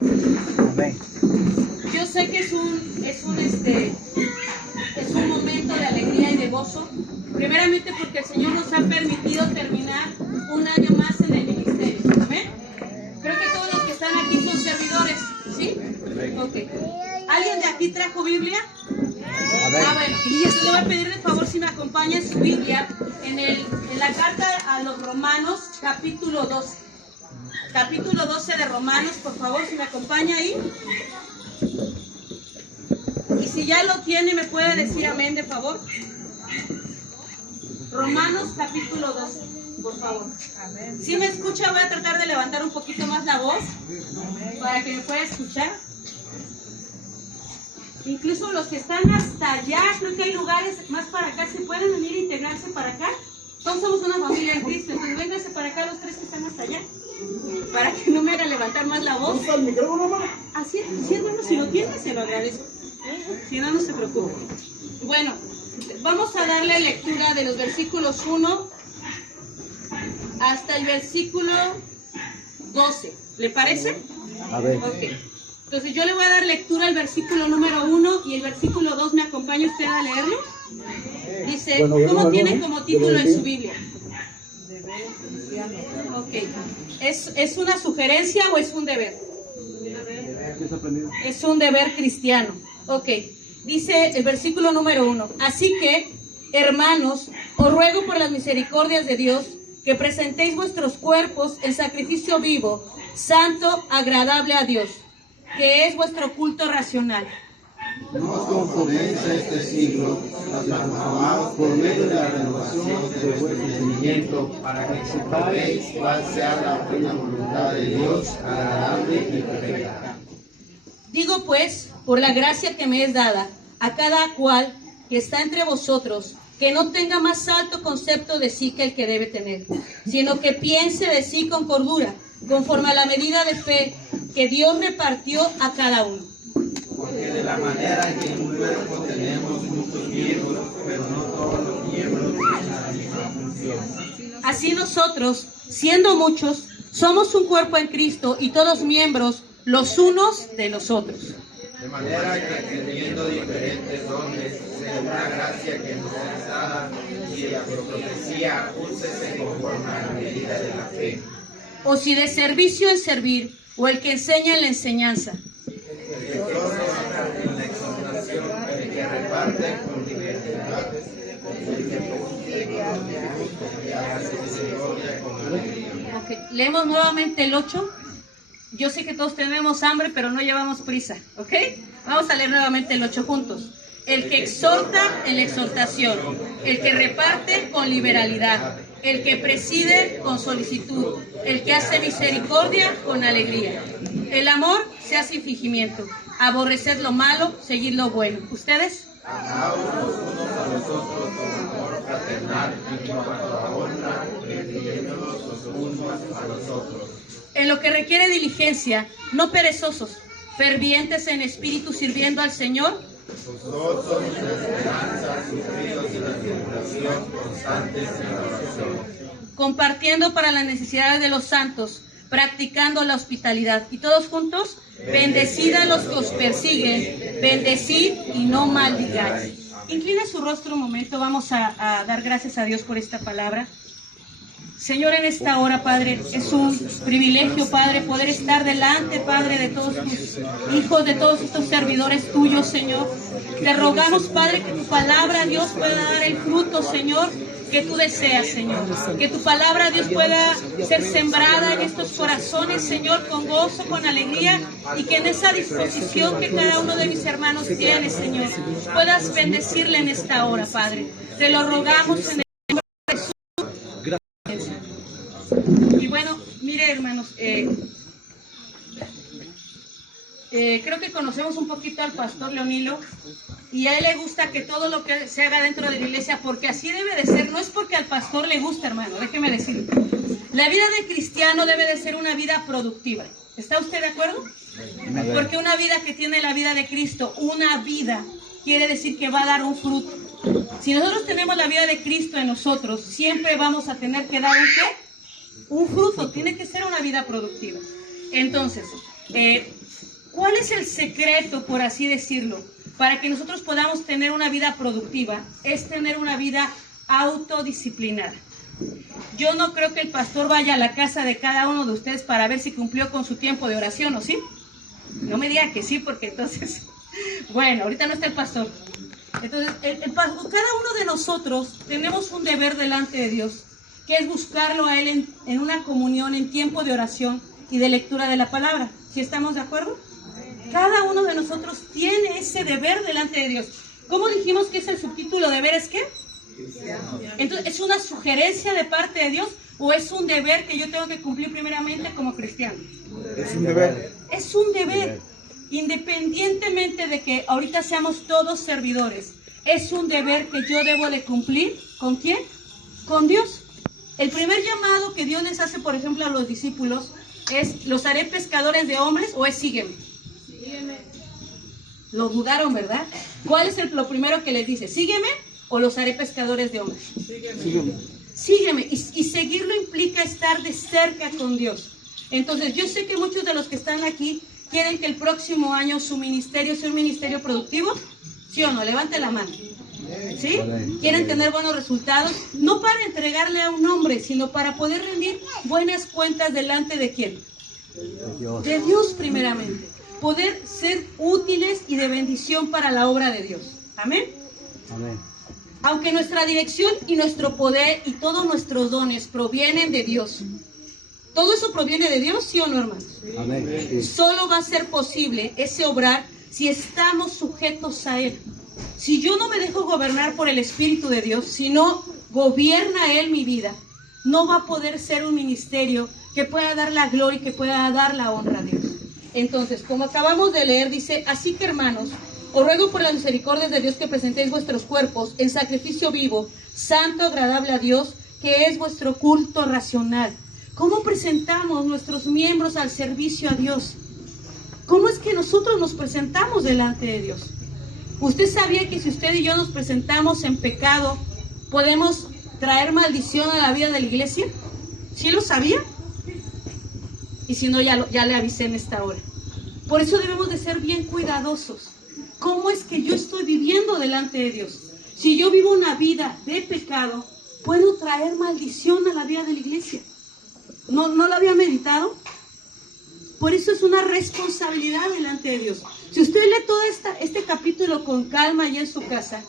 Amén. Yo sé que es un momento de alegría y de gozo, primeramente porque el Señor nos ha permitido terminar un año más en el ministerio. ¿Amén? Creo que todos los que están aquí son servidores, ¿sí? Ok. ¿Alguien de aquí trajo Biblia? Amén. Bueno, entonces le voy a pedir de favor si me acompaña su Biblia en la carta a los Romanos, capítulo 12. Capítulo 12 de Romanos, por favor, si me acompaña ahí. Y si ya lo tiene, me puede decir amén, de favor. Romanos, capítulo 12, por favor. Si me escucha, voy a tratar de levantar un poquito más la voz para que me pueda escuchar. Incluso los que están hasta allá, creo que hay lugares más para acá, ¿se pueden venir a integrarse para acá? Todos somos una familia en Cristo, entonces vénganse para acá los tres que están hasta allá, para que no me haga levantar más la voz. Así es, sí, hermano, si lo tiene, se lo agradezco. Si no, no se preocupe. Bueno, vamos a darle lectura de los versículos 1 hasta el versículo 12. ¿Le parece? Amén. Ok. Entonces yo le voy a dar lectura al versículo número 1 y el versículo 2. ¿Me acompaña usted a leerlo? Dice, ¿cómo tiene como título en su Biblia? Ok. ¿Es una sugerencia o es un deber? Es un deber cristiano. Ok. Dice el versículo número 1. Así que, hermanos, os ruego por las misericordias de Dios que presentéis vuestros cuerpos en sacrificio vivo, santo, agradable a Dios, que es vuestro culto racional. No os conforméis a este siglo, mas transformaos por medio de la renovación de vuestro entendimiento, para que sepáis cuál sea la buena voluntad de Dios, agradable y perfecta. Digo pues, por la gracia que me es dada, a cada cual que está entre vosotros, que no tenga más alto concepto de sí que el que debe tener, sino que piense de sí con cordura, conforme a la medida de fe que Dios repartió a cada uno. Porque de la manera en que en un cuerpo tenemos muchos miembros, pero no todos los miembros tienen la misma función. Así nosotros, siendo muchos, somos un cuerpo en Cristo y todos miembros los unos de los otros. De manera que teniendo diferentes dones, según la gracia que nos es dada, y de la profecía, úsese conforme a la medida de la fe. O si de servicio en servir, o el que enseña en la enseñanza. El que exhorta en la exhortación, el que reparte con libertad, el que hace misericordia con alegría. Okay. Leemos nuevamente el 8. Yo sé que todos tenemos hambre, pero no llevamos prisa, ¿ok? Vamos a leer nuevamente el 8 juntos. El que exhorta en la exhortación, el que reparte con liberalidad, el que preside con solicitud, el que hace misericordia con alegría. El amor sea sin fingimiento, aborreced lo malo, seguid lo bueno. ¿Ustedes? Amaos los unos a los otros con amor fraternal, y en cuanto a honra, prefiriéndonos los unos a los otros. En lo que requiere diligencia, no perezosos, fervientes en espíritu sirviendo al Señor, Gozosos en la esperanza, sufridos en la tribulación, constantes en la oración. compartiendo para las necesidades de los santos, practicando la hospitalidad. Y todos juntos, bendecid a los que os persiguen, bendecid y no maldigáis. Inclina su rostro un momento, vamos a dar gracias a Dios por esta palabra. Señor, en esta hora, Padre, es un privilegio, Padre, poder estar delante, Padre, de todos tus hijos, de todos estos servidores tuyos, Señor. Te rogamos, Padre, que tu palabra, Dios, pueda dar el fruto, Señor, que tú deseas, Señor. Que tu palabra, Dios, pueda ser sembrada en estos corazones, Señor, con gozo, con alegría, y que en esa disposición que cada uno de mis hermanos tiene, Señor, puedas bendecirle en esta hora, Padre. Te lo rogamos en el nombre de Jesús. Y bueno, mire, hermanos, creo que conocemos un poquito al pastor Leonilo, y a él le gusta que todo lo que se haga dentro de la iglesia, porque así debe de ser. No es porque al pastor le gusta, hermano, déjeme decirle. La vida de cristiano debe de ser una vida productiva. ¿Está usted de acuerdo? Porque una vida que tiene la vida de Cristo, una vida, quiere decir que va a dar un fruto. Si nosotros tenemos la vida de Cristo en nosotros, siempre vamos a tener que dar un ¿qué? Un fruto. Tiene que ser una vida productiva. Entonces, ¿Cuál es el secreto, por así decirlo, para que nosotros podamos tener una vida productiva? Es tener una vida autodisciplinada. Yo no creo que el pastor vaya a la casa de cada uno de ustedes para ver si cumplió con su tiempo de oración, ¿o sí? No me diga que sí, porque entonces... Bueno, ahorita no está el pastor. Entonces, cada uno de nosotros tenemos un deber delante de Dios, que es buscarlo a Él en una comunión, en tiempo de oración y de lectura de la palabra. ¿Sí estamos de acuerdo? Cada uno de nosotros tiene ese deber delante de Dios. ¿Cómo dijimos que es el subtítulo? ¿Deber es qué? Entonces, ¿es una sugerencia de parte de Dios o es un deber que yo tengo que cumplir primeramente como cristiano? Es un deber. Es un deber. Independientemente de que ahorita seamos todos servidores, es un deber que yo debo de cumplir. ¿Con quién? Con Dios. El primer llamado que Dios les hace, por ejemplo, a los discípulos es: ¿los haré pescadores de hombres o es sígueme? Sígueme. Lo dudaron, ¿verdad? ¿Cuál es lo primero que les dice? ¿Sígueme o los haré pescadores de hombres? Sígueme. Sígueme. Y seguirlo implica estar de cerca con Dios. Entonces, yo sé que muchos de los que están aquí quieren que el próximo año su ministerio sea un ministerio productivo. ¿Sí o no? Levante la mano. ¿Sí? ¿Quieren tener buenos resultados? No para entregarle a un hombre, sino para poder rendir buenas cuentas delante de ¿quién? De Dios primeramente. Poder ser útiles y de bendición para la obra de Dios. Amén. Amén. Aunque nuestra dirección y nuestro poder y todos nuestros dones provienen de Dios. ¿Todo eso proviene de Dios, sí o no, hermanos? Amén. Sí. Solo va a ser posible ese obrar si estamos sujetos a Él. Si yo no me dejo gobernar por el Espíritu de Dios, si no gobierna Él mi vida, no va a poder ser un ministerio que pueda dar la gloria y que pueda dar la honra a Dios. Entonces, como acabamos de leer, dice: así que, hermanos, os ruego por las misericordias de Dios que presentéis vuestros cuerpos en sacrificio vivo, santo, agradable a Dios, que es vuestro culto racional. ¿Cómo presentamos nuestros miembros al servicio a Dios? ¿Cómo es que nosotros nos presentamos delante de Dios? ¿Usted sabía que si usted y yo nos presentamos en pecado, podemos traer maldición a la vida de la iglesia? ¿Sí lo sabía? Y si no, ya le avisé en esta hora. Por eso debemos de ser bien cuidadosos. ¿Cómo es que yo estoy viviendo delante de Dios? Si yo vivo una vida de pecado, puedo traer maldición a la vida de la iglesia. ¿No lo había meditado? Por eso es una responsabilidad delante de Dios. Si usted lee todo este capítulo con calma y en su casa,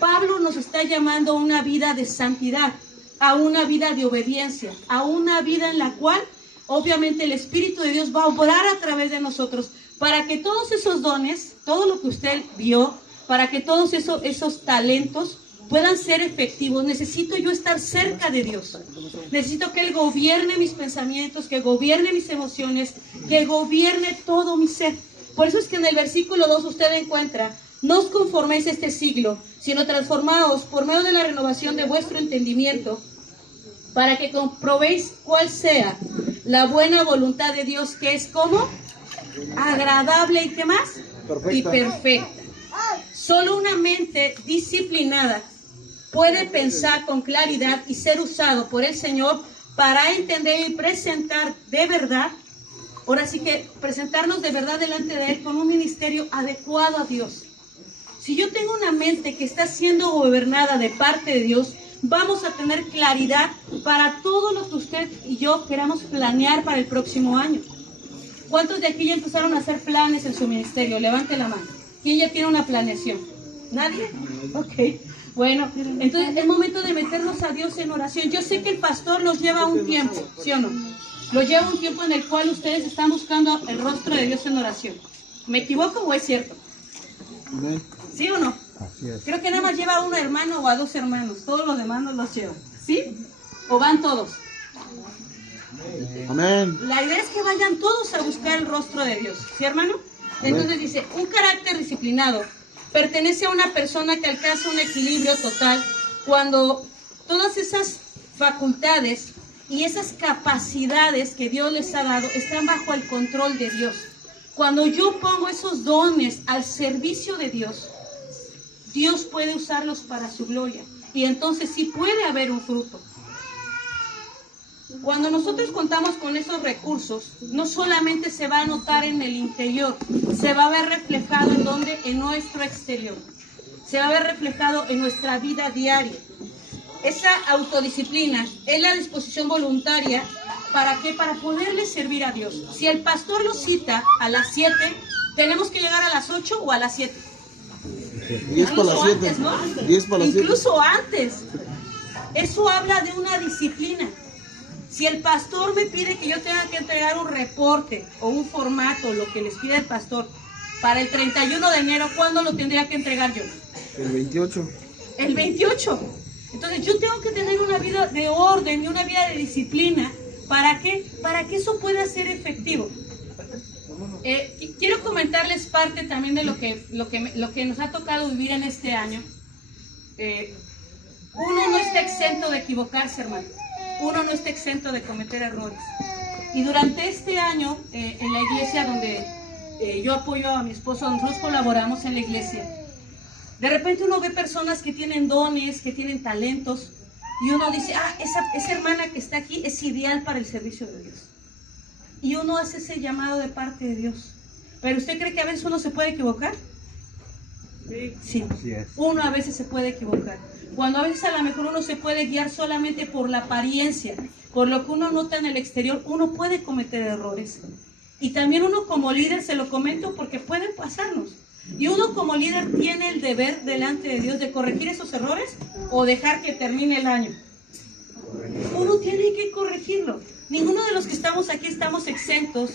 Pablo nos está llamando a una vida de santidad, a una vida de obediencia, a una vida en la cual obviamente el Espíritu de Dios va a obrar a través de nosotros para que todos esos dones, todo lo que usted vio, para que todos esos talentos puedan ser efectivos. Necesito yo estar cerca de Dios. Necesito que Él gobierne mis pensamientos, que gobierne mis emociones, que gobierne todo mi ser. Por eso es que en el versículo 2 usted encuentra: no os conforméis a este siglo, sino transformaos por medio de la renovación de vuestro entendimiento, para que comprobéis cuál sea la buena voluntad de Dios, que es como agradable y ¿qué más? Perfecta. Y perfecta. Solo una mente disciplinada puede pensar con claridad y ser usado por el Señor para entender y presentar de verdad, ahora sí que presentarnos de verdad delante de Él con un ministerio adecuado a Dios. Si yo tengo una mente que está siendo gobernada de parte de Dios, vamos a tener claridad para todo lo que usted y yo queramos planear para el próximo año. ¿Cuántos de aquí ya empezaron a hacer planes en su ministerio? Levante la mano. ¿Quién ya tiene una planeación? ¿Nadie? Ok. Bueno, entonces es momento de meternos a Dios en oración. Yo sé que el pastor los lleva un tiempo, ¿sí o no? Lo lleva un tiempo en el cual ustedes están buscando el rostro de Dios en oración. ¿Me equivoco o es cierto? ¿Sí o no? Así es. Creo que nada más lleva a un hermano o a dos hermanos. Todos los demás no los llevan. ¿Sí? ¿O van todos? Amén. La idea es que vayan todos a buscar el rostro de Dios. ¿Sí, hermano? Entonces dice: un carácter disciplinado pertenece a una persona que alcanza un equilibrio total cuando todas esas facultades y esas capacidades que Dios les ha dado están bajo el control de Dios. Cuando yo pongo esos dones al servicio de Dios, Dios puede usarlos para su gloria. Y entonces sí puede haber un fruto. Cuando nosotros contamos con esos recursos, no solamente se va a notar en el interior, se va a ver reflejado en donde, en nuestro exterior. Se va a ver reflejado en nuestra vida diaria. Esa autodisciplina es la disposición voluntaria. ¿Para qué? Para poderle servir a Dios. Si el pastor lo cita a las 7, tenemos que llegar a las 8 o a las 7. 10 para las 7. Antes, ¿no? 10 para las 7. Incluso antes. Eso habla de una disciplina. Si el pastor me pide que yo tenga que entregar un reporte o un formato, lo que les pide el pastor, para el 31 de enero, ¿cuándo lo tendría que entregar yo? El 28. El 28. Entonces yo tengo que tener una vida de orden y una vida de disciplina. ¿Para qué? Para que eso pueda ser efectivo. Quiero comentarles parte también de lo que nos ha tocado vivir en este año. Uno no está exento de equivocarse, hermano. Uno no está exento de cometer errores. Y durante este año, en la iglesia donde yo apoyo a mi esposo, nosotros colaboramos en la iglesia. De repente uno ve personas que tienen dones, que tienen talentos, y uno dice, esa hermana que está aquí es ideal para el servicio de Dios. Y uno hace ese llamado de parte de Dios. ¿Pero usted cree que a veces uno se puede equivocar? Sí. Uno a veces se puede equivocar. Cuando a veces a lo mejor uno se puede guiar solamente por la apariencia, por lo que uno nota en el exterior, uno puede cometer errores. Y también uno como líder, se lo comento porque puede pasarnos. Y uno como líder tiene el deber delante de Dios de corregir esos errores o dejar que termine el año. Uno tiene que corregirlo. Ninguno de los que estamos aquí estamos exentos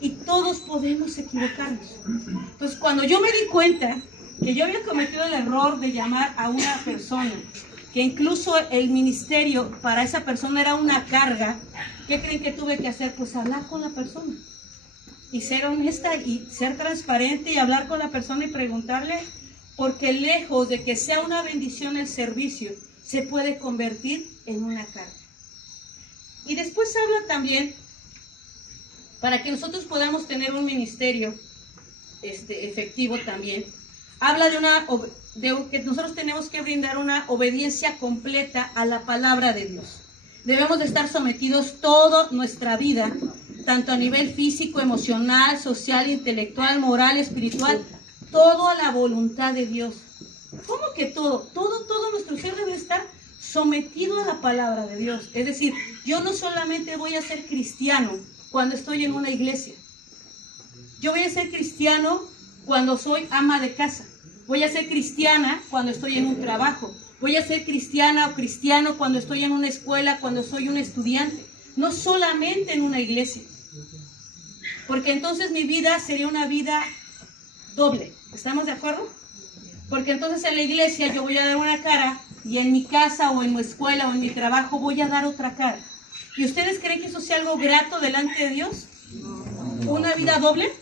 y todos podemos equivocarnos. Entonces, cuando yo me di cuenta que yo había cometido el error de llamar a una persona, que incluso el ministerio para esa persona era una carga, ¿qué creen que tuve que hacer? Pues hablar con la persona. Y ser honesta y ser transparente y hablar con la persona y preguntarle, porque lejos de que sea una bendición el servicio, se puede convertir en una carga. Y después habla también, para que nosotros podamos tener un ministerio efectivo también, habla de que nosotros tenemos que brindar una obediencia completa a la palabra de Dios. Debemos de estar sometidos toda nuestra vida, tanto a nivel físico, emocional, social, intelectual, moral, espiritual, todo a la voluntad de Dios. ¿Cómo que todo? Todo nuestro ser debe estar sometido a la palabra de Dios. Es decir, yo no solamente voy a ser cristiano cuando estoy en una iglesia. Yo voy a ser cristiano cuando soy ama de casa. Voy a ser cristiana cuando estoy en un trabajo. Voy a ser cristiana o cristiano cuando estoy en una escuela, cuando soy un estudiante. No solamente en una iglesia. Porque entonces mi vida sería una vida doble. ¿Estamos de acuerdo? Porque entonces en la iglesia yo voy a dar una cara y en mi casa o en mi escuela o en mi trabajo voy a dar otra cara. ¿Y ustedes creen que eso sea algo grato delante de Dios? ¿Una vida doble?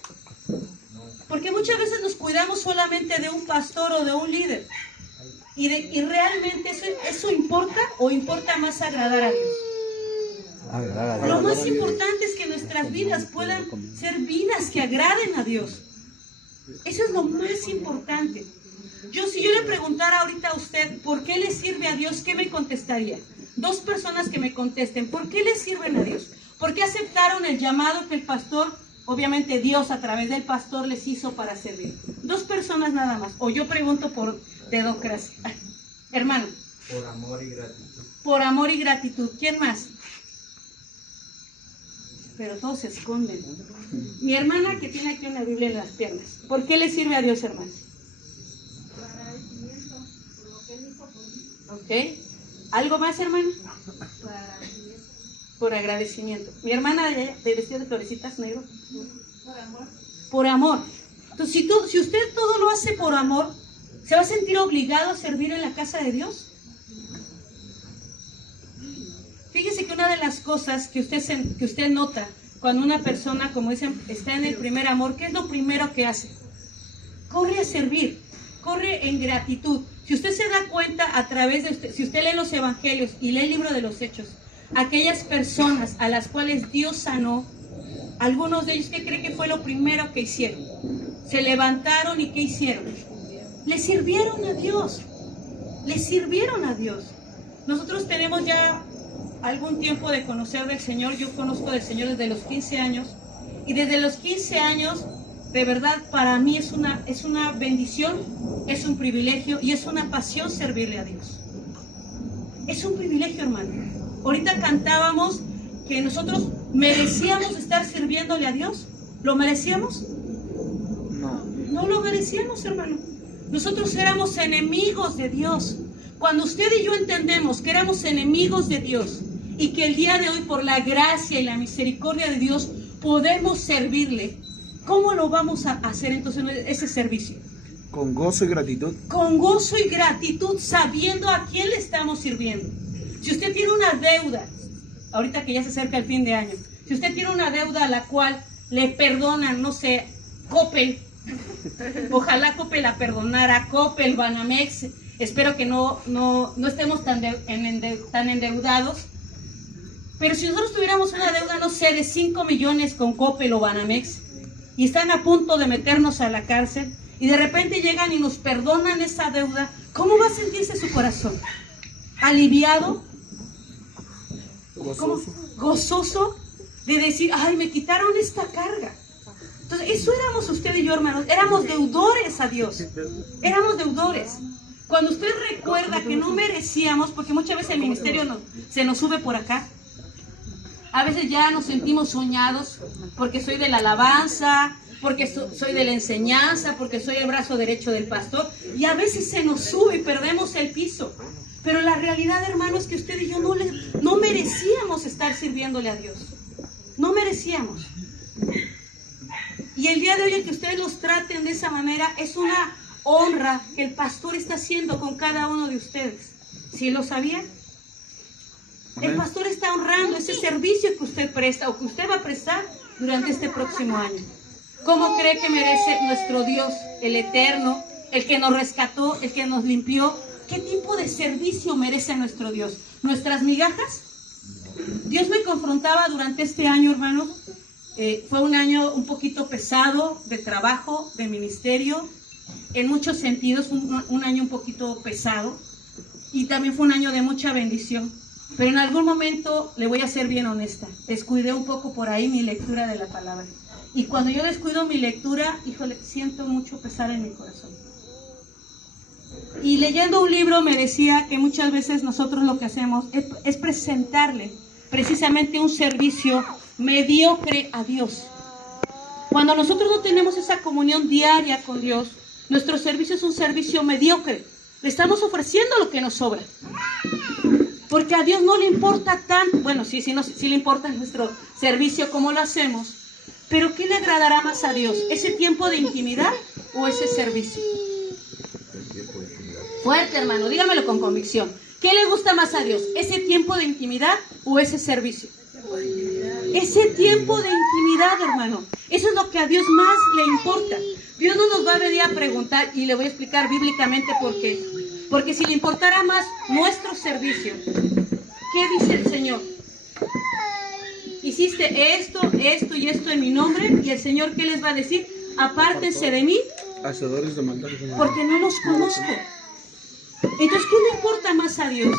Porque muchas veces nos cuidamos solamente de un pastor o de un líder. Y realmente eso importa o importa más agradar a Dios. Lo más importante es que nuestras vidas puedan ser vidas que agraden a Dios. Eso es lo más importante. Si yo le preguntara ahorita a usted, ¿por qué le sirve a Dios? ¿Qué me contestaría? Dos personas que me contesten, ¿por qué le sirven a Dios? ¿Por qué aceptaron el llamado que el pastor, obviamente Dios a través del pastor les hizo para servir? Dos personas nada más. O yo pregunto por dedocracia. Hermano. Por amor y gratitud. Por amor y gratitud. ¿Quién más? Pero todos se esconden. Mi hermana que tiene aquí una Biblia en las piernas. ¿Por qué le sirve a Dios, hermano? Por agradecimiento por lo que Él hizo por mí. ¿Ok? ¿Algo más, hermano? Por agradecimiento. Por agradecimiento. Mi hermana de vestido de florecitas negro. Por amor. Por amor. Entonces, si usted todo lo hace por amor, ¿se va a sentir obligado a servir en la casa de Dios? Fíjese que una de las cosas que usted nota cuando una persona, como dicen, está en el primer amor, ¿qué es lo primero que hace? Corre a servir, corre en gratitud. Si usted se da cuenta a través de usted, si usted lee los evangelios y lee el libro de los Hechos, aquellas personas a las cuales Dios sanó, algunos de ellos, ¿qué cree que fue lo primero que hicieron? Se levantaron y ¿qué hicieron? Le sirvieron a Dios. Le sirvieron a Dios. Nosotros tenemos ya algún tiempo de conocer del Señor. Yo conozco del Señor desde los 15 años. Y desde los 15 años, de verdad, para mí es una bendición, es un privilegio y es una pasión servirle a Dios. Es un privilegio, hermano. Ahorita cantábamos que nosotros merecíamos estar sirviéndole a Dios. ¿Lo merecíamos? No. No lo merecíamos, hermano. Nosotros éramos enemigos de Dios. Cuando usted y yo entendemos que éramos enemigos de Dios y que el día de hoy, por la gracia y la misericordia de Dios, podemos servirle, ¿cómo lo vamos a hacer entonces ese servicio? Con gozo y gratitud. Con gozo y gratitud, sabiendo a quién le estamos sirviendo. Si usted tiene una deuda, ahorita que ya se acerca el fin de año, si usted tiene una deuda a la cual le perdonan, no sé, Coppel, ojalá Coppel la perdonara, Coppel, Banamex, espero que no estemos tan endeudados, pero si nosotros tuviéramos una deuda, no sé, de 5 millones con Coppel o Banamex, y están a punto de meternos a la cárcel, y de repente llegan y nos perdonan esa deuda, ¿cómo va a sentirse su corazón? ¿Aliviado? ¿Cómo? Gozoso de decir, ay, me quitaron esta carga. Entonces, eso éramos usted y yo, hermanos. Éramos deudores a Dios. Éramos deudores. Cuando usted recuerda que no merecíamos, porque muchas veces el ministerio se nos sube por acá. A veces ya nos sentimos soñados, porque soy de la alabanza, porque soy de la enseñanza, porque soy el brazo derecho del pastor. Y a veces se nos sube y perdemos el piso. Pero la realidad, hermano, es que usted y yo no merecíamos estar sirviéndole a Dios. No merecíamos. Y el día de hoy, el que ustedes los traten de esa manera, es una honra que el pastor está haciendo con cada uno de ustedes. ¿Sí lo sabían? El pastor está honrando ese servicio que usted presta o que usted va a prestar durante este próximo año. ¿Cómo cree que merece nuestro Dios, el eterno, el que nos rescató, el que nos limpió? ¿Qué tipo de servicio merece nuestro Dios? ¿Nuestras migajas? Dios me confrontaba durante este año, hermanos. Fue un año un poquito pesado de trabajo, de ministerio, en muchos sentidos, un año un poquito pesado. Y también fue un año de mucha bendición. Pero en algún momento, le voy a ser bien honesta, descuidé un poco por ahí mi lectura de la palabra. Y cuando yo descuido mi lectura, híjole, siento mucho pesar en mi corazón. Y leyendo un libro me decía que muchas veces nosotros lo que hacemos es presentarle precisamente un servicio mediocre a Dios. Cuando nosotros no tenemos esa comunión diaria con Dios, nuestro servicio es un servicio mediocre. Le estamos ofreciendo lo que nos sobra. Porque a Dios no le importa tanto, bueno, sí le importa nuestro servicio como lo hacemos, pero ¿qué le agradará más a Dios? ¿Ese tiempo de intimidad o ese servicio? Fuerte, hermano, dígamelo con convicción. ¿Qué le gusta más a Dios? ¿Ese tiempo de intimidad o ese servicio? Ese tiempo de intimidad, hermano. Eso es lo que a Dios más le importa. Dios no nos va a venir a preguntar, y le voy a explicar bíblicamente por qué. Porque si le importara más nuestro servicio, ¿qué dice el Señor? Hiciste esto, esto y esto en mi nombre, y el Señor, ¿qué les va a decir? Apártense de mí, Hacedores de maldad. porque no los conozco. Entonces, ¿qué le importa más a Dios?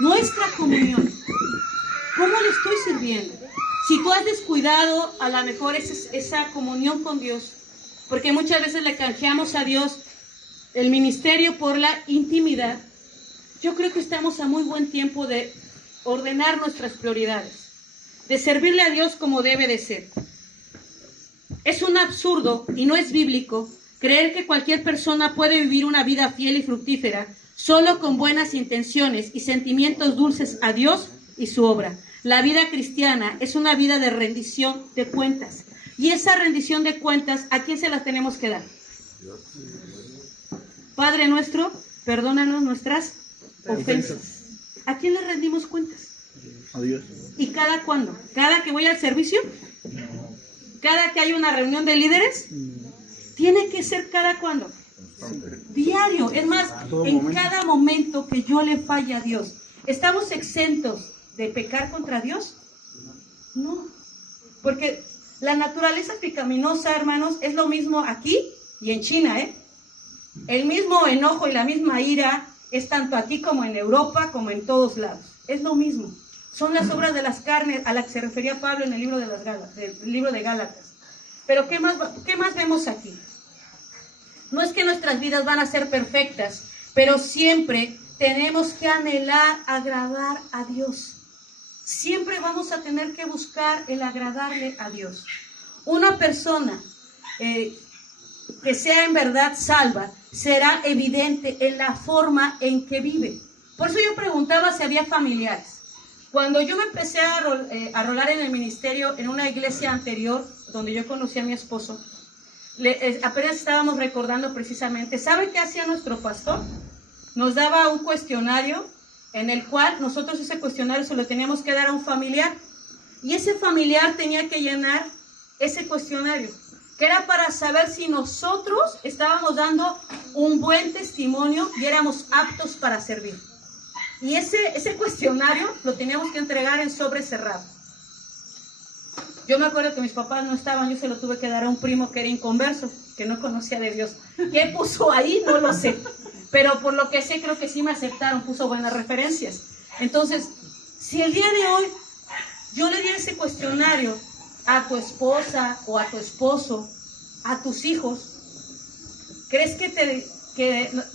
Nuestra comunión. ¿Cómo le estoy sirviendo? Si tú has descuidado a lo mejor esa comunión con Dios, porque muchas veces le canjeamos a Dios el ministerio por la intimidad, yo creo que estamos a muy buen tiempo de ordenar nuestras prioridades, de servirle a Dios como debe de ser. Es un absurdo y no es bíblico creer que cualquier persona puede vivir una vida fiel y fructífera solo con buenas intenciones y sentimientos dulces a Dios y su obra. La vida cristiana es una vida de rendición de cuentas. Y esa rendición de cuentas, ¿a quién se las tenemos que dar? Padre nuestro, perdónanos nuestras ofensas. ¿A quién le rendimos cuentas? A Dios. ¿Y cada cuándo? ¿Cada que voy al servicio? ¿Cada que hay una reunión de líderes? Tiene que ser cada cuándo. Diario. Es más, en cada momento que yo le falle a Dios. ¿Estamos exentos de pecar contra Dios? No. Porque la naturaleza pecaminosa, hermanos, es lo mismo aquí y en China, ¿eh? El mismo enojo y la misma ira es tanto aquí como en Europa, como en todos lados. Es lo mismo. Son las obras de las carnes a las que se refería Pablo en el libro del libro de Gálatas. Pero ¿qué más vemos aquí? No es que nuestras vidas van a ser perfectas, pero siempre tenemos que anhelar agradar a Dios. Siempre vamos a tener que buscar el agradarle a Dios. Una persona que sea en verdad salva será evidente en la forma en que vive. Por eso yo preguntaba si había familiares. Cuando yo me empecé a rolar en el ministerio en una iglesia anterior, donde yo conocí a mi esposo, apenas estábamos recordando precisamente, ¿sabe qué hacía nuestro pastor? Nos daba un cuestionario en el cual nosotros ese cuestionario se lo teníamos que dar a un familiar. Y ese familiar tenía que llenar ese cuestionario, que era para saber si nosotros estábamos dando un buen testimonio y éramos aptos para servir. Y ese cuestionario lo teníamos que entregar en sobre cerrado. Yo me acuerdo que mis papás no estaban, yo se lo tuve que dar a un primo que era inconverso, que no conocía de Dios. ¿Qué puso ahí? No lo sé. Pero por lo que sé, creo que sí me aceptaron, puso buenas referencias. Entonces, si el día de hoy yo le diera ese cuestionario a tu esposa o a tu esposo, a tus hijos, ¿crees que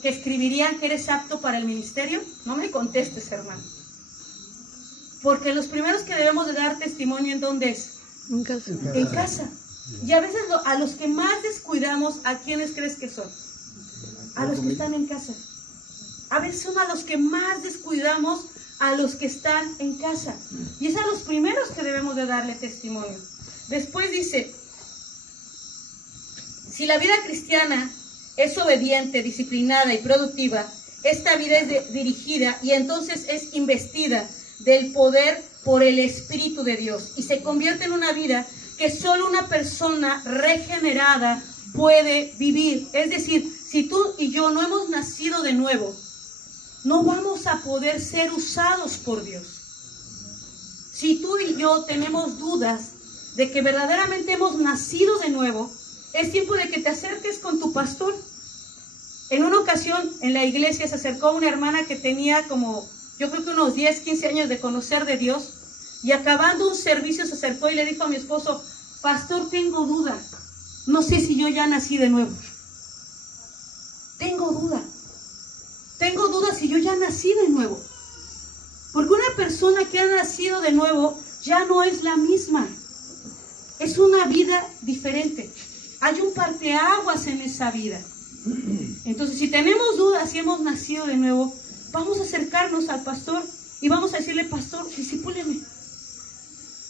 escribirían que eres apto para el ministerio? No me contestes, hermano. Porque los primeros que debemos de dar testimonio, ¿en dónde es? En casa. En casa. Y a veces a los que más descuidamos, ¿a quiénes crees que son? A los que están en casa. A veces son a los que más descuidamos, a los que están en casa. Y es a los primeros que debemos de darle testimonio. Después dice, si la vida cristiana es obediente, disciplinada y productiva, esta vida es dirigida y entonces es investida del poder por el Espíritu de Dios y se convierte en una vida que solo una persona regenerada puede vivir. Es decir, si tú y yo no hemos nacido de nuevo, no vamos a poder ser usados por Dios. Si tú y yo tenemos dudas de que verdaderamente hemos nacido de nuevo, es tiempo de que te acerques con tu pastor. En una ocasión en la iglesia se acercó una hermana que tenía como, yo creo que unos 10, 15 años de conocer de Dios, y acabando un servicio se acercó y le dijo a mi esposo, pastor, tengo duda, no sé si yo ya nací de nuevo. Tengo duda si yo ya nací de nuevo. Porque una persona que ha nacido de nuevo ya no es la misma. Es una vida diferente. Hay un parteaguas en esa vida. Entonces, si tenemos dudas si hemos nacido de nuevo, vamos a acercarnos al pastor y vamos a decirle, pastor, discípuleme.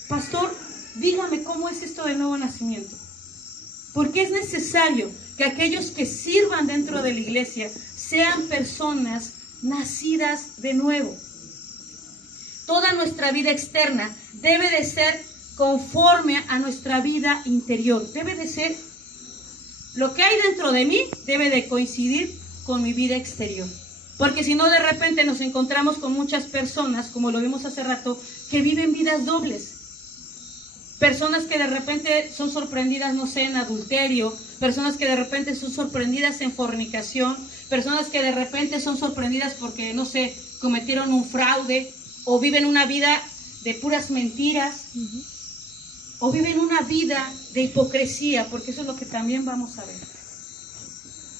Pastor, dígame cómo es esto de nuevo nacimiento. Porque es necesario que aquellos que sirvan dentro de la iglesia sean personas nacidas de nuevo. Toda nuestra vida externa debe de ser conforme a nuestra vida interior. Debe de ser, lo que hay dentro de mí debe de coincidir con mi vida exterior. Porque si no, de repente nos encontramos con muchas personas, como lo vimos hace rato, que viven vidas dobles. Personas que de repente son sorprendidas, no sé, en adulterio, personas que de repente son sorprendidas en fornicación, personas que de repente son sorprendidas porque, no sé, cometieron un fraude, o viven una vida de puras mentiras, o viven una vida de hipocresía, porque eso es lo que también vamos a ver.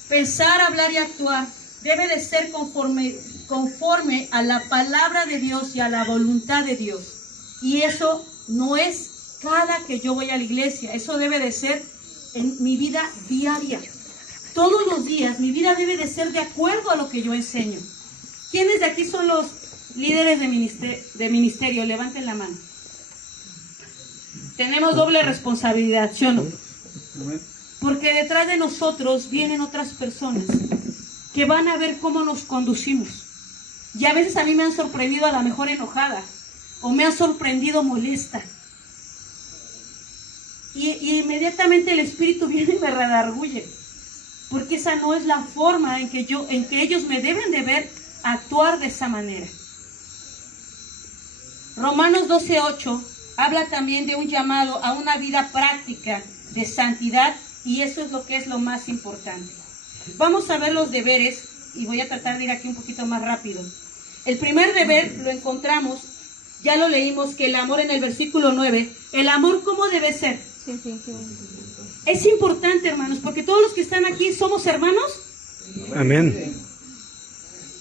Pensar, hablar y actuar debe de ser conforme a la palabra de Dios y a la voluntad de Dios. Y eso no es cada que yo voy a la iglesia, eso debe de ser en mi vida diaria. Todos los días mi vida debe de ser de acuerdo a lo que yo enseño. ¿Quiénes de aquí son los líderes de ministerio? Levanten la mano. Tenemos doble responsabilidad, ¿sí o no? Porque detrás de nosotros vienen otras personas que van a ver cómo nos conducimos. Y a veces a mí me han sorprendido a lo mejor enojada, o me han sorprendido molesta. Y inmediatamente el Espíritu viene y me redarguye. Porque esa no es la forma en que ellos me deben de ver actuar de esa manera. Romanos 12:8 habla también de un llamado a una vida práctica de santidad, y eso es lo que es lo más importante. Vamos a ver los deberes y voy a tratar de ir aquí un poquito más rápido. El primer deber lo encontramos ya lo leímos, que el amor en el versículo 9, el amor ¿cómo debe ser? Sin fingimiento. Es importante, hermanos, porque todos los que están aquí somos hermanos. Amén.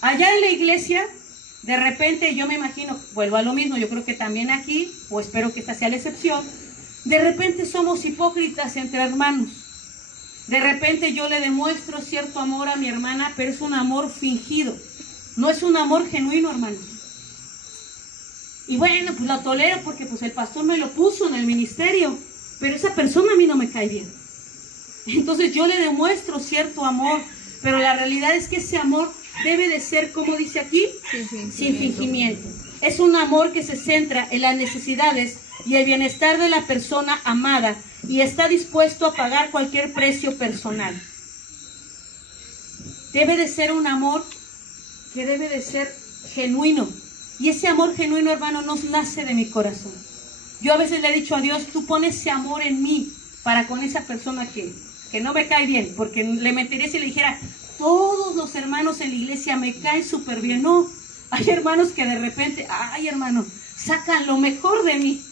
Allá en la iglesia, de repente yo me imagino, vuelvo a lo mismo, yo creo que también aquí, o espero que esta sea la excepción, de repente somos hipócritas entre hermanos. De repente yo le demuestro cierto amor a mi hermana, pero es un amor fingido, no es un amor genuino, hermanos. Y bueno, pues lo tolero porque pues el pastor me lo puso en el ministerio, pero esa persona a mí no me cae bien. Entonces yo le demuestro cierto amor, pero la realidad es que ese amor debe de ser, como dice aquí, sin fingimiento. Es un amor que se centra en las necesidades y el bienestar de la persona amada y está dispuesto a pagar cualquier precio personal. Debe de ser un amor que debe de ser genuino. Y ese amor genuino, hermano, no nace de mi corazón. Yo a veces le he dicho a Dios, tú pones ese amor en mí para con esa persona que no me cae bien, porque le mentiría si le dijera, todos los hermanos en la iglesia me caen súper bien. No, hay hermanos que de repente, ay hermano, sacan lo mejor de mí,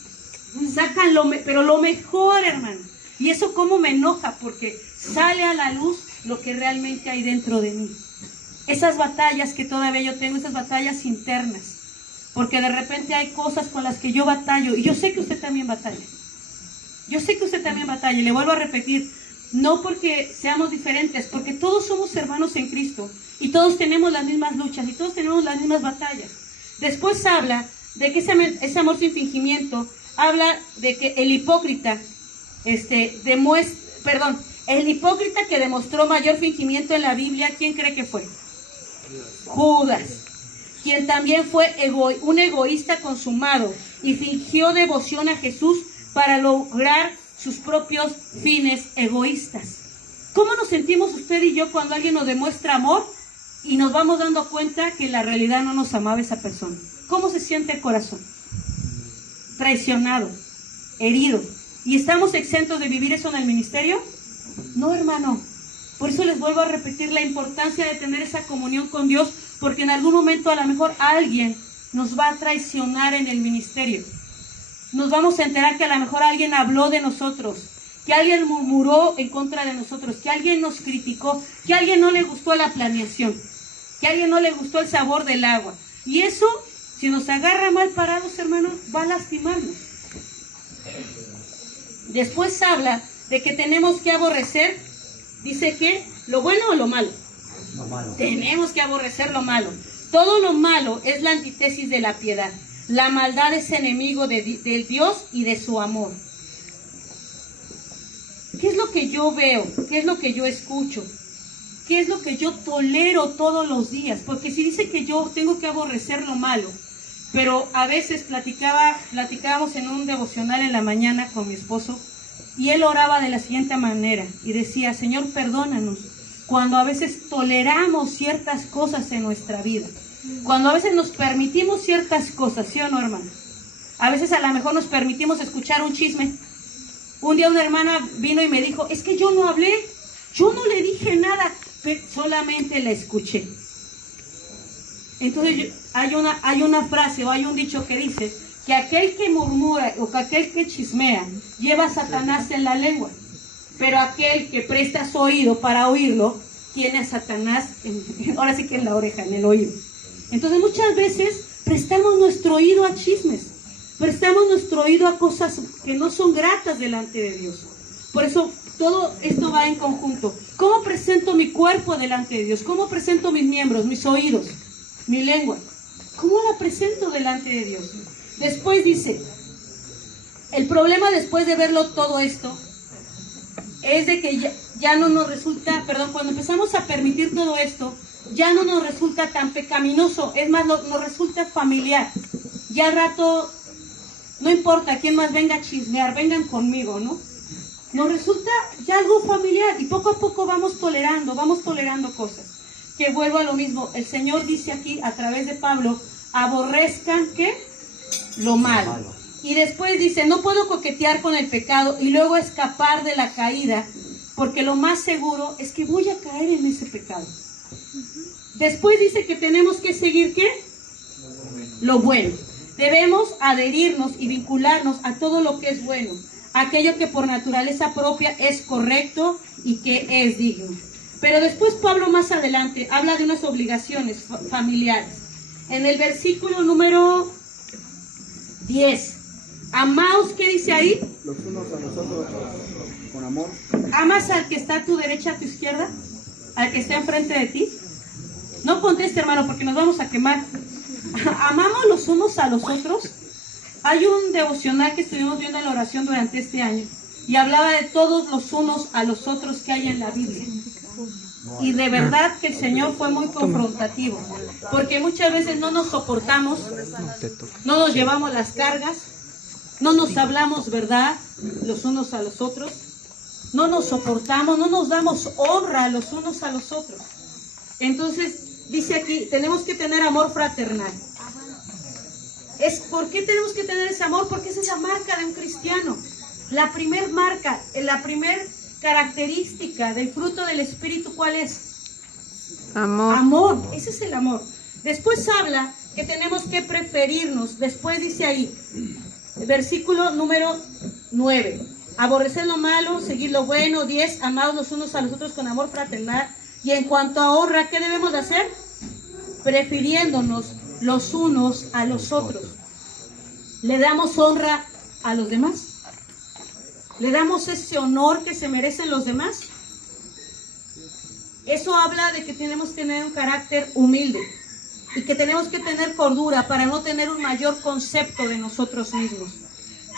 sacan pero lo mejor, hermano. Y eso cómo me enoja, porque sale a la luz lo que realmente hay dentro de mí. Esas batallas que todavía yo tengo, esas batallas internas. Porque de repente hay cosas con las que yo batallo. Y yo sé que usted también batalla. Yo sé que usted también batalla. Y le vuelvo a repetir. No porque seamos diferentes. Porque todos somos hermanos en Cristo. Y todos tenemos las mismas luchas. Y todos tenemos las mismas batallas. Después habla de que ese amor sin fingimiento. Habla de que el hipócrita. El hipócrita que demostró mayor fingimiento en la Biblia. ¿Quién cree que fue? Judas. Quien también fue un egoísta consumado y fingió devoción a Jesús para lograr sus propios fines egoístas. ¿Cómo nos sentimos usted y yo cuando alguien nos demuestra amor y nos vamos dando cuenta que en la realidad no nos amaba esa persona? ¿Cómo se siente el corazón? Traicionado, herido. ¿Y estamos exentos de vivir eso en el ministerio? No, hermano. Por eso les vuelvo a repetir la importancia de tener esa comunión con Dios, porque en algún momento a lo mejor alguien nos va a traicionar en el ministerio. Nos vamos a enterar que a lo mejor alguien habló de nosotros, que alguien murmuró en contra de nosotros, que alguien nos criticó, que a alguien no le gustó la planeación, que a alguien no le gustó el sabor del agua. Y eso, si nos agarra mal parados, hermanos, va a lastimarnos. Después habla de que tenemos que aborrecer. Dice que, ¿lo bueno o lo malo? Lo malo. Tenemos que aborrecer lo malo. Todo lo malo es la antítesis de la piedad. La maldad es enemigo de Dios y de su amor. ¿Qué es lo que yo veo? ¿Qué es lo que yo escucho? ¿Qué es lo que yo tolero todos los días? Porque si dice que yo tengo que aborrecer lo malo, pero a veces platicábamos en un devocional en la mañana con mi esposo, y él oraba de la siguiente manera, y decía, Señor, perdónanos, cuando a veces toleramos ciertas cosas en nuestra vida, cuando a veces nos permitimos ciertas cosas, ¿sí o no, hermano? A veces a lo mejor nos permitimos escuchar un chisme. Un día una hermana vino y me dijo, es que yo no hablé, yo no le dije nada, solamente la escuché. Entonces hay una frase o hay un dicho que dice que aquel que murmura o que aquel que chismea lleva a Satanás en la lengua, pero aquel que presta su oído para oírlo tiene a Satanás ahora sí que en la oreja, en el oído. Entonces muchas veces prestamos nuestro oído a chismes, prestamos nuestro oído a cosas que no son gratas delante de Dios. Por eso todo esto va en conjunto. ¿Cómo presento mi cuerpo delante de Dios? ¿Cómo presento mis miembros, mis oídos, mi lengua? ¿Cómo la presento delante de Dios? Después dice, el problema después de verlo todo esto es de que ya no nos resulta, cuando empezamos a permitir todo esto, ya no nos resulta tan pecaminoso, es más, nos resulta familiar. Ya al rato, no importa quién más venga a chismear, vengan conmigo, ¿no? Nos resulta ya algo familiar y poco a poco vamos tolerando cosas. Que vuelvo a lo mismo, el Señor dice aquí a través de Pablo, aborrezcan, ¿qué? Lo malo. Y después dice, no puedo coquetear con el pecado y luego escapar de la caída, porque lo más seguro es que voy a caer en ese pecado. Después dice que tenemos que seguir, ¿qué? Lo bueno. Debemos adherirnos y vincularnos a todo lo que es bueno, aquello que por naturaleza propia es correcto y que es digno. Pero después Pablo más adelante habla de unas obligaciones familiares. En el versículo número 10, amaos, ¿qué dice ahí? Los unos a los otros con amor. ¿Amas al que está a tu derecha, a tu izquierda? ¿Al que está enfrente de ti? No conteste, hermano, porque nos vamos a quemar. ¿Amamos los unos a los otros? Hay un devocional que estuvimos viendo en la oración durante este año y hablaba de todos los unos a los otros que hay en la Biblia. Y de verdad que el Señor fue muy confrontativo, porque muchas veces no nos soportamos, no nos llevamos las cargas, no nos hablamos verdad los unos a los otros, no nos soportamos, no nos damos honra los unos a los otros. Entonces, dice aquí, tenemos que tener amor fraternal. ¿Por qué tenemos que tener ese amor? Porque esa es la marca de un cristiano. La primer marca, la primer característica del fruto del Espíritu, ¿cuál es? Amor. Amor, ese es el amor. Después habla que tenemos que preferirnos. Después dice ahí, versículo número 9. Aborrecer lo malo, seguir lo bueno. 10. Amados los unos a los otros con amor fraternal. Y en cuanto a honra, ¿qué debemos de hacer? Prefiriéndonos los unos a los otros. ¿Le damos honra a los demás? ¿Le damos ese honor que se merecen los demás? Eso habla de que tenemos que tener un carácter humilde y que tenemos que tener cordura para no tener un mayor concepto de nosotros mismos.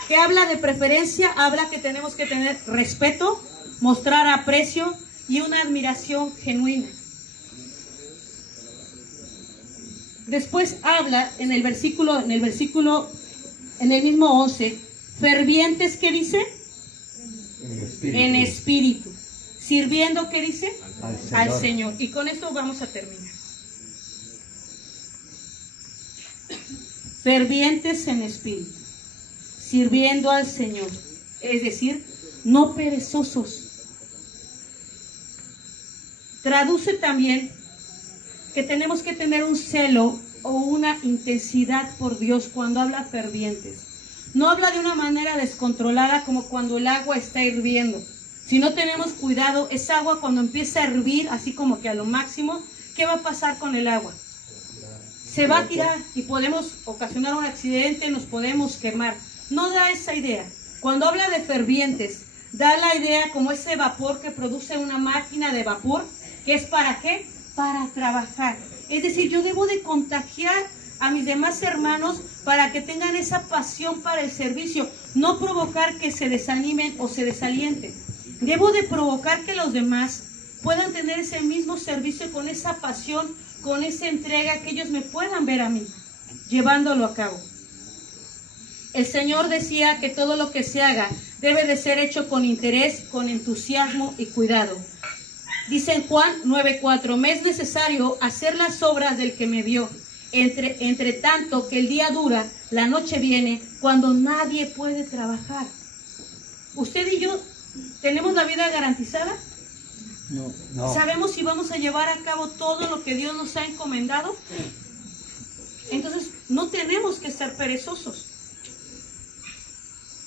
¿Qué habla de preferencia? Habla que tenemos que tener respeto, mostrar aprecio y una admiración genuina. Después habla en el mismo 11, fervientes, ¿qué dice? En espíritu. Sirviendo, ¿qué dice? Al Señor. Y con esto vamos a terminar. Fervientes en espíritu, sirviendo al Señor. Es decir, no perezosos. Traduce también que tenemos que tener un celo o una intensidad por Dios cuando habla fervientes. No habla de una manera descontrolada como cuando el agua está hirviendo. Si no tenemos cuidado, esa agua cuando empieza a hervir, así como que a lo máximo, ¿qué va a pasar con el agua? Se va a tirar y podemos ocasionar un accidente, nos podemos quemar. No da esa idea. Cuando habla de fervientes, da la idea como ese vapor que produce una máquina de vapor, que es ¿para qué? Para trabajar. Es decir, yo debo de contagiar a mis demás hermanos para que tengan esa pasión para el servicio, no provocar que se desanimen o se desalienten. Debo de provocar que los demás puedan tener ese mismo servicio con esa pasión, con esa entrega, que ellos me puedan ver a mí, llevándolo a cabo. El Señor decía que todo lo que se haga debe de ser hecho con interés, con entusiasmo y cuidado. Dice en Juan 9:4, me es necesario hacer las obras del que me dio. Entre tanto que el día dura, la noche viene, cuando nadie puede trabajar. ¿Usted y yo tenemos la vida garantizada? No. ¿Sabemos si vamos a llevar a cabo todo lo que Dios nos ha encomendado? Entonces, no tenemos que ser perezosos.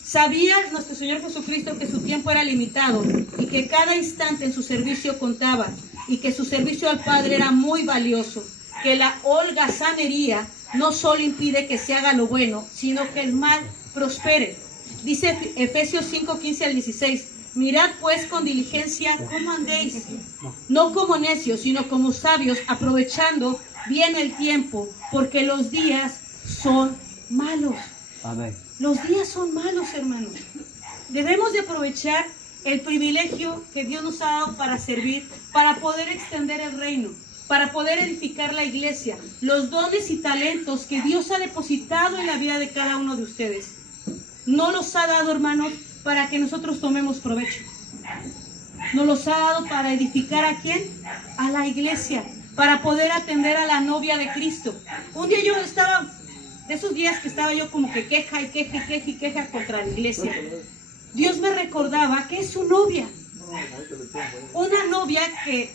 ¿Sabía nuestro Señor Jesucristo que su tiempo era limitado y que cada instante en su servicio contaba y que su servicio al Padre era muy valioso? Que la holgazanería no solo impide que se haga lo bueno, sino que el mal prospere. Dice Efesios 5:15 al 16, mirad pues con diligencia cómo andéis, no como necios, sino como sabios, aprovechando bien el tiempo, porque los días son malos. Amén. Los días son malos, hermanos. Debemos de aprovechar el privilegio que Dios nos ha dado para servir, para poder extender el reino, para poder edificar la iglesia, los dones y talentos que Dios ha depositado en la vida de cada uno de ustedes. No los ha dado, hermanos, para que nosotros tomemos provecho. Nos los ha dado para edificar ¿a quién? A la iglesia, para poder atender a la novia de Cristo. Un día yo estaba, de esos días que estaba yo como que queja contra la iglesia. Dios me recordaba que es su novia. Una novia que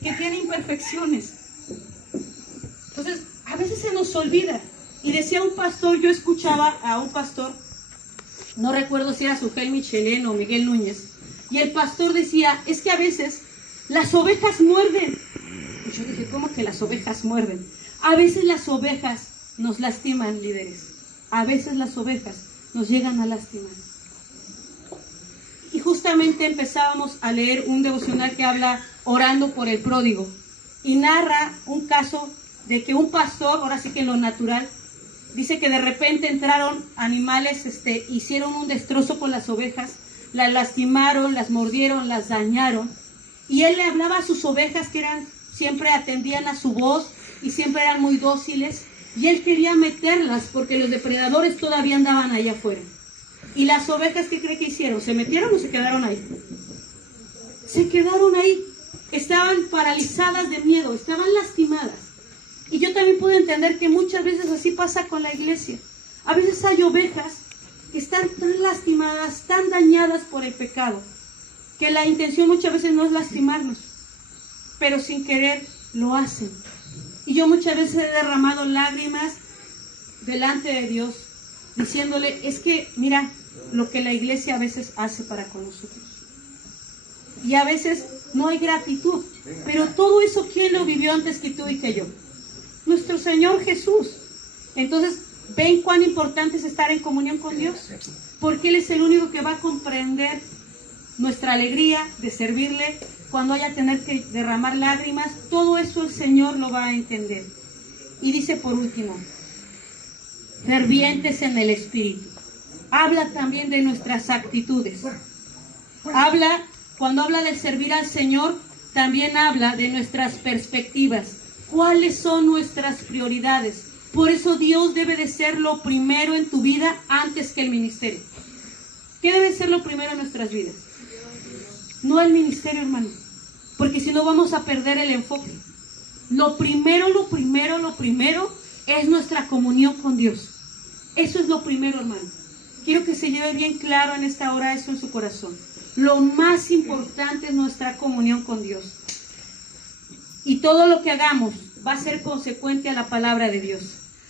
tiene imperfecciones. Entonces, a veces se nos olvida Y decía un pastor, yo escuchaba a un pastor, no recuerdo si era Sugel Michelén o Miguel Núñez, y el pastor decía, es que a veces las ovejas muerden. Y yo dije, ¿cómo que las ovejas muerden? A veces las ovejas nos lastiman, líderes. A veces las ovejas nos llegan a lastimar. Y justamente empezábamos a leer un devocional que habla orando por el pródigo. Y narra un caso de que un pastor, ahora sí que en lo natural, dice que de repente entraron animales, hicieron un destrozo con las ovejas, las lastimaron, las mordieron, las dañaron. Y él le hablaba a sus ovejas que siempre atendían a su voz y siempre eran muy dóciles. Y él quería meterlas porque los depredadores todavía andaban allá afuera. ¿Y las ovejas qué cree que hicieron? ¿Se metieron o se quedaron ahí? Se quedaron ahí. Estaban paralizadas de miedo, estaban lastimadas. Y yo también puedo entender que muchas veces así pasa con la iglesia. A veces hay ovejas que están tan lastimadas, tan dañadas por el pecado, que la intención muchas veces no es lastimarnos, pero sin querer lo hacen. Y yo muchas veces he derramado lágrimas delante de Dios, diciéndole, es que mira lo que la iglesia a veces hace para con nosotros. Y a veces no hay gratitud, pero todo eso, ¿quién lo vivió antes que tú y que yo? Nuestro Señor Jesús. Entonces, ¿ven cuán importante es estar en comunión con Dios? Porque Él es el único que va a comprender nuestra alegría de servirle. Cuando haya tener que derramar lágrimas, todo eso el Señor lo va a entender. Y dice por último, fervientes en el Espíritu. Habla también de nuestras actitudes. Cuando habla de servir al Señor, también habla de nuestras perspectivas. ¿Cuáles son nuestras prioridades? Por eso Dios debe de ser lo primero en tu vida antes que el ministerio. ¿Qué debe ser lo primero en nuestras vidas? No el ministerio, hermano, porque si no vamos a perder el enfoque. Lo primero es nuestra comunión con Dios. Eso es lo primero, hermano. Quiero que se lleve bien claro en esta hora eso en su corazón. Lo más importante es nuestra comunión con Dios. Y todo lo que hagamos va a ser consecuente a la palabra de Dios.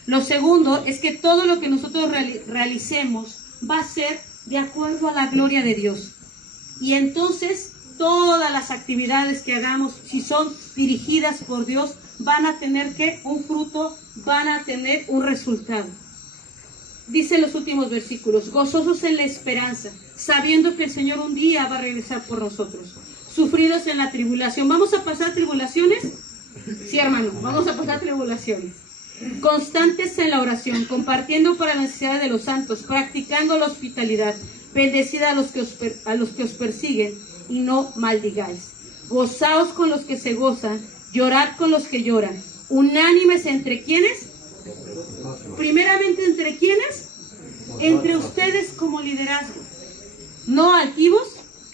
Lo segundo es que todo lo que nosotros realicemos va a ser de acuerdo a la gloria de Dios. Y entonces todas las actividades que hagamos, si son dirigidas por Dios, van a tener un fruto, van a tener un resultado. Dice en los últimos versículos, gozosos en la esperanza, sabiendo que el Señor un día va a regresar por nosotros. Sufridos en la tribulación. ¿Vamos a pasar tribulaciones? Sí, hermano, vamos a pasar tribulaciones. Constantes en la oración, compartiendo para la necesidad de los santos, practicando la hospitalidad, bendecida a los que os persiguen y no maldigáis. Gozaos con los que se gozan, llorad con los que lloran. Unánimes entre quienes, primeramente entre quienes, entre ustedes como liderazgo. No altivos,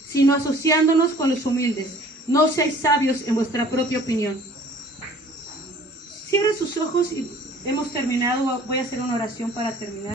sino asociándonos con los humildes. No seáis sabios en vuestra propia opinión. Cierren sus ojos y hemos terminado. Voy a hacer una oración para terminar.